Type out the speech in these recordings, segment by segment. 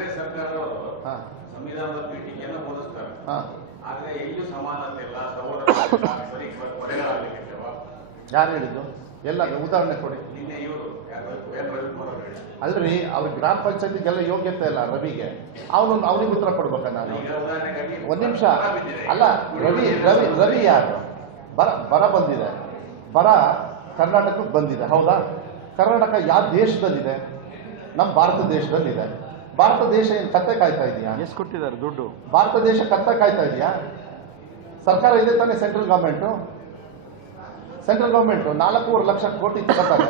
ಕಾಂಗ್ರೆಸ್ ಸರ್ಕಾರದವರು ಸಂವಿಧಾನದ ಪೀಠಿಕೆಯನ್ನು ಓದಿಸ್ತಾರೆ. ಆದ್ರೆ ಎಲ್ಲಿಯೂ ಸಮಾನತೆ ಇಲ್ಲ, ಸಹೋದರ ಯಾರು ಹೇಳಿದ್ದು? ಎಲ್ಲ ಉದಾಹರಣೆ ಕೊಡಿ. ನಿನ್ನೆ ಇವರು ಅಲ್ರಿ, ಅವ್ರ ಗ್ರಾಮ ಪಂಚಾಯತಿಗೆಲ್ಲ ಯೋಗ್ಯತೆ ಇಲ್ಲ ರವಿಗೆ. ಅವನಿಗೆ ಉತ್ತರ ಕೊಡ್ಬೇಕ ನಾನು? ಒಂದ್ ನಿಮಿಷ ಅಲ್ಲ, ರವಿ ಯಾರು? ಬರ ಬಂದಿದೆ, ಬರ ಕರ್ನಾಟಕಕ್ಕೆ ಬಂದಿದೆ, ಹೌದಾ? ಕರ್ನಾಟಕ ಯಾವ ದೇಶದಲ್ಲಿದೆ? ನಮ್ಮ ಭಾರತ ದೇಶದಲ್ಲಿದೆ. ಭಾರತ ದೇಶ ಏನು ಕತ್ತೆ ಕಾಯ್ತಾ ಇದೆಯಾ? ಎಷ್ಟು ಕೊಟ್ಟಿದ್ದಾರೆ ದುಡ್ಡು? ಭಾರತ ದೇಶ ಕತ್ತೆ ಕಾಯ್ತಾ ಇದೆಯಾ? ಸರ್ಕಾರ ಇದೆ ತಾನೇ, ಸೆಂಟ್ರಲ್ ಗವರ್ಮೆಂಟು 4.5 ಲಕ್ಷ ಕೋಟಿ ತಗೋತಾರೆ.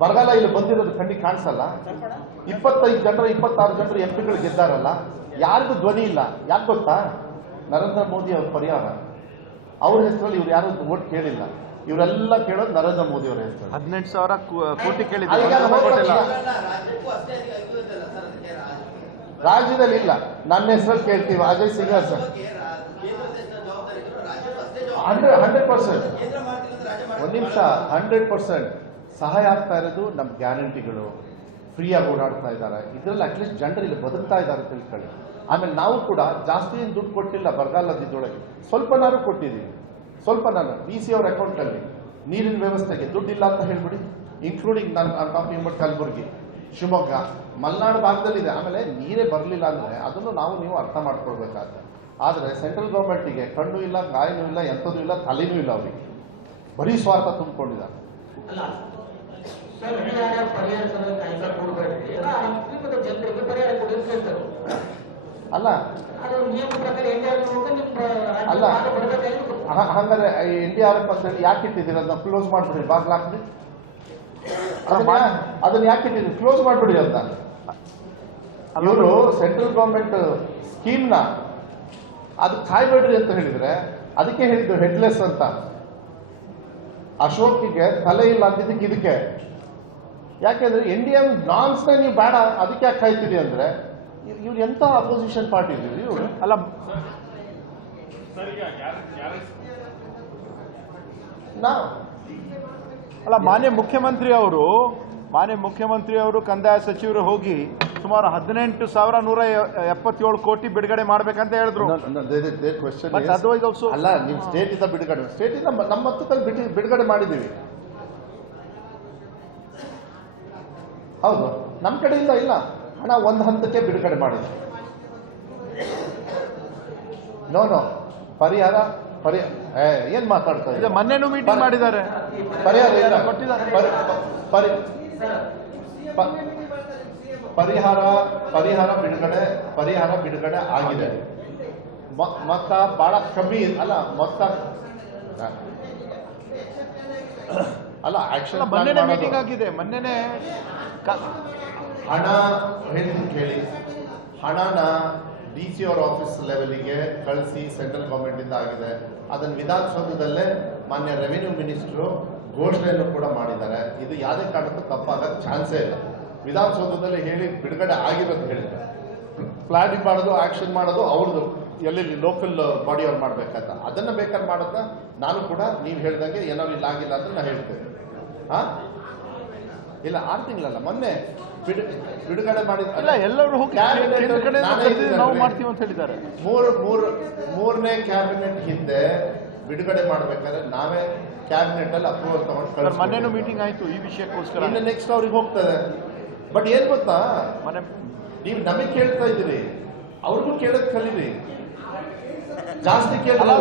ಬರಗಾಲ ಇಲ್ಲಿ ಬಂದಿರೋದು ಕಣ್ಣಿಗೆ ಕಾಣಿಸಲ್ಲ. 25 ಜನರು 26 ಜನರು ಎಂಪಿಗಳು ಗೆದ್ದಾರಲ್ಲ, ಯಾರಿಗೂ ಧ್ವನಿ ಇಲ್ಲ. ಯಾಕೆ ಗೊತ್ತಾ? ನರೇಂದ್ರ ಮೋದಿ ಅವ್ರ ಪರಿಹಾರ, ಅವ್ರ ಹೆಸರಲ್ಲಿ ಇವ್ರು ಯಾರು ಓಟ್ ಕೇಳಿಲ್ಲ. ಇವರೆಲ್ಲ ಕೇಳೋದು ನರೇಂದ್ರ ಮೋದಿ ಅವರ ಹೆಸರು. 18,000 ಕೋಟಿ ಕೇಳಿದ್ದಾರೆ. ರಾಜ್ಯದಲ್ಲಿ ಇಲ್ಲ, ನನ್ನ ಹೆಸರಲ್ಲಿ ಕೇಳ್ತೀವಿ. ಅಜಯ್ ಸಿಂಗ್ ಸರ್ 100%. ಒಂದು ನಿಮಿಷ, 100% ಸಹಾಯ ಆಗ್ತಾ ಇರೋದು ನಮ್ಮ ಗ್ಯಾರಂಟಿಗಳು. ಫ್ರೀಯಾಗಿ ಓಡಾಡ್ತಾ ಇದ್ದಾರೆ, ಇದರಲ್ಲಿ ಅಟ್ಲೀಸ್ಟ್ ಜನರು ಇಲ್ಲಿ ಬದುಕ್ತಾ ಇದ್ದಾರೆ ತಿಳ್ಕೊಳ್ಳಿ. ಆಮೇಲೆ ನಾವು ಕೂಡ ಜಾಸ್ತಿ ಏನು ದುಡ್ಡು ಕೊಟ್ಟಿಲ್ಲ ಬರಗಾಲದಿದ್ದೊಳಗೆ, ಸ್ವಲ್ಪನಾರು ಕೊಟ್ಟಿದ್ದೀವಿ. ಸ್ವಲ್ಪ ನಾನು DC ಅವ್ರ ಅಕೌಂಟಲ್ಲಿ ನೀರಿನ ವ್ಯವಸ್ಥೆಗೆ ದುಡ್ಡಿಲ್ಲ ಅಂತ ಹೇಳ್ಬಿಡಿ, ಇನ್ಕ್ಲೂಡಿಂಗ್ ನಾನು ಟಾಕಿಂಗ್ ಅಬೌಟ್ ಕಲಬುರಗಿ, ಶಿವಮೊಗ್ಗ, ಮಲೆನಾಡು ಭಾಗದಲ್ಲಿದೆ. ಆಮೇಲೆ ನೀರೇ ಬರಲಿಲ್ಲ ಅಂದರೆ ಅದನ್ನು ನೀವು ಅರ್ಥ ಮಾಡ್ಕೊಳ್ಬೇಕಾದ್ರೆ. ಆದರೆ ಸೆಂಟ್ರಲ್ ಗೌರ್ಮೆಂಟಿಗೆ ಕಣ್ಣು ಇಲ್ಲ, ಗಾಯನೂ ಇಲ್ಲ, ಎಂಥದ್ದು ಇಲ್ಲ, ತಲೆನೂ ಇಲ್ಲ. ಅವರಿಗೆ ಬರೀ ಸ್ವಾರ್ಥ ತುಂಬಿಕೊಂಡಿದ್ದಾರೆ. ಅಲ್ಲ ಅಲ್ಲ ಹಂಗಾದ್ರೆ NDRF ಅಂತ ಹೇಳಿ ಯಾಕೆ ಇಟ್ಟಿದ್ದೀರಿ? ಅದನ್ನ ಕ್ಲೋಸ್ ಮಾಡ್ಬಿಡ್ರಿ, ಬಾಗ್ಲ ಹಾಕ್ಬಿಡಿ. ಅದನ್ನ ಯಾಕೆ ಇಟ್ಟಿದ್ದೀರಿ? ಕ್ಲೋಸ್ ಮಾಡ್ಬಿಡಿ ಅಂತ. ಇವರು ಸೆಂಟ್ರಲ್ ಗೌರ್ಮೆಂಟ್ ಸ್ಕೀಮ್ನ ಅದು ಕಾಯ್ಬೇಡ್ರಿ ಅಂತ ಹೇಳಿದ್ರೆ, ಅದಕ್ಕೆ ಹೇಳಿದ್ರು ಹೆಡ್ಲೆಸ್ ಅಂತ. ಅಶೋಕ್ಗೆ ತಲೆ ಇಲ್ಲ ಅಂತಿದ್ದಕ್ಕೆ ಇದಕ್ಕೆ. ಯಾಕೆಂದ್ರೆ NDM ನಾನ್ಸ್ನ ನೀವು ಬೇಡ, ಅದಕ್ಕೆ ಯಾಕೆ ಕಾಯ್ತೀರಿ ಅಂದ್ರೆ, ಇವ್ರು ಎಂತ ಅಪೋಸಿಷನ್ ಪಾರ್ಟಿ ಇದ್ದೀವಿ ಇವರು. ಅಲ್ಲ ಅಲ್ಲ ಮಾನ್ಯ ಮುಖ್ಯಮಂತ್ರಿ ಅವರು ಕಂದಾಯ ಸಚಿವರು ಹೋಗಿ ಸುಮಾರು 18,177 ಕೋಟಿ ಬಿಡುಗಡೆ ಮಾಡ್ಬೇಕಂತ ಹೇಳಿದ್ರು. ಅಲ್ಲ, ನೀವು ಸ್ಟೇಟ್ ಇಂದ ಬಿಡುಗಡೆ, ಸ್ಟೇಟ್ ಇಂದ ನಮ್ಮ ಹತ್ತಲ್ಲಿ ಬಿಡುಗಡೆ ಮಾಡಿದ್ದೀವಿ. ಹೌದು, ನಮ್ಮ ಕಡೆಯಿಂದ ಇಲ್ಲ, ಹಣ ಒಂದು ಹಂತಕ್ಕೆ ಬಿಡುಗಡೆ ಮಾಡಿದೆ. ನೋ ಪರಿಹಾರ ಏನ್ ಮಾತಾಡ್ತಾ ಇದೆ? ಮೊನ್ನೆನೂ ಮೀಟಿಂಗ್ ಮಾಡಿದ್ದಾರೆ, ಪರಿಹಾರ ಇಲ್ಲ. ಪರಿಹಾರ ಬಿಡುಗಡೆ ಆಗಿದೆ. ಮೊತ್ತ ಬಹಳ ಕಮ್ಮಿ ಅಲ್ಲ, ಮೊತ್ತ ಅಲ್ಲ, ಆಕ್ಷನ್ ಮೀಟಿಂಗ್ ಆಗಿದೆ. ಮೊನ್ನೆನೆ ಹಣ ಕೇಳಿ, ಹಣನ DC ಅವರ ಆಫೀಸ್ ಲೆವೆಲ್ಗೆ ಕಳಿಸಿ ಸೆಂಟ್ರಲ್ ಗವರ್ಮೆಂಟ್ ಇಂದ ಆಗಿದೆ. ಅದನ್ನು ವಿಧಾನಸೌಧದಲ್ಲೇ ಮಾನ್ಯ ರೆವಿನ್ಯೂ ಮಿನಿಸ್ಟರು ಘೋಷಣೆಯನ್ನು ಕೂಡ ಮಾಡಿದ್ದಾರೆ. ಇದು ಯಾವುದೇ ಕಾರಣಕ್ಕೂ ತಪ್ಪಾಗಕ್ಕೆ ಚಾನ್ಸೇ ಇಲ್ಲ. ವಿಧಾನಸೌಧದಲ್ಲಿ ಹೇಳಿ ಬಿಡುಗಡೆ ಆಗಿರೋದು ಹೇಳಿದ್ರೆ, ಪ್ಲಾನಿಂಗ್ ಮಾಡೋದು, ಆಕ್ಷನ್ ಮಾಡೋದು ಅವ್ರದ್ದು, ಎಲ್ಲೆಲ್ಲಿ ಲೋಕಲ್ ಬಾಡಿ ಅವ್ರು ಮಾಡ್ಬೇಕಂತ. ಅದನ್ನ ಬೇಕಾದ್ರೆ ಮಾಡೋದನ್ನ ನಾನು ಕೂಡ ನೀವು ಹೇಳ್ದಂಗೆ ಏನಾದ್ರು ಇಲ್ಲ ಆಗಿಲ್ಲ ಅಂತ ನಾನು ಹೇಳ್ತೇನೆ. ಇಲ್ಲ 6 ತಿಂಗಳಲ್ಲ, ಮೊನ್ನೆ ಬಿಡುಗಡೆ ಮಾಡಿದ ಎಲ್ಲರೂ ನಾವು ಮಾಡ್ತೀವಿ ಅಂತ ಹೇಳಿದ್ದಾರೆ. ಮೂರನೇ ಕ್ಯಾಬಿನೆಟ್ ಹಿಂದೆ ಬಿಡುಗಡೆ ಮಾಡ್ಬೇಕಾದ್ರೆ ನಾವೇ ಕ್ಯಾಬಿನೆಟ್ ಅಲ್ಲಿ ಅಪ್ರೂವಲ್ ತಗೊಂಡು ಮೊನ್ನೆನೂ ಮೀಟಿಂಗ್ ಆಯ್ತು ಈ ವಿಷಯಕ್ಕೋಸ್ಕರ. ನೆಕ್ಸ್ಟ್ ಅವ್ರಿಗೆ ಹೋಗ್ತದೆ. ಬಟ್ ಏನ್ ಗೊತ್ತಾ, ನೀವು ನಮಗೆ ಕೇಳ್ತಾ ಇದ್ದೀರಿ, ಅವ್ರಿಗೂ ಕೇಳಕ್ ಕಲೀರಿ. ಜಾಸ್ತಿ ಕೇಳಲ್ಲ.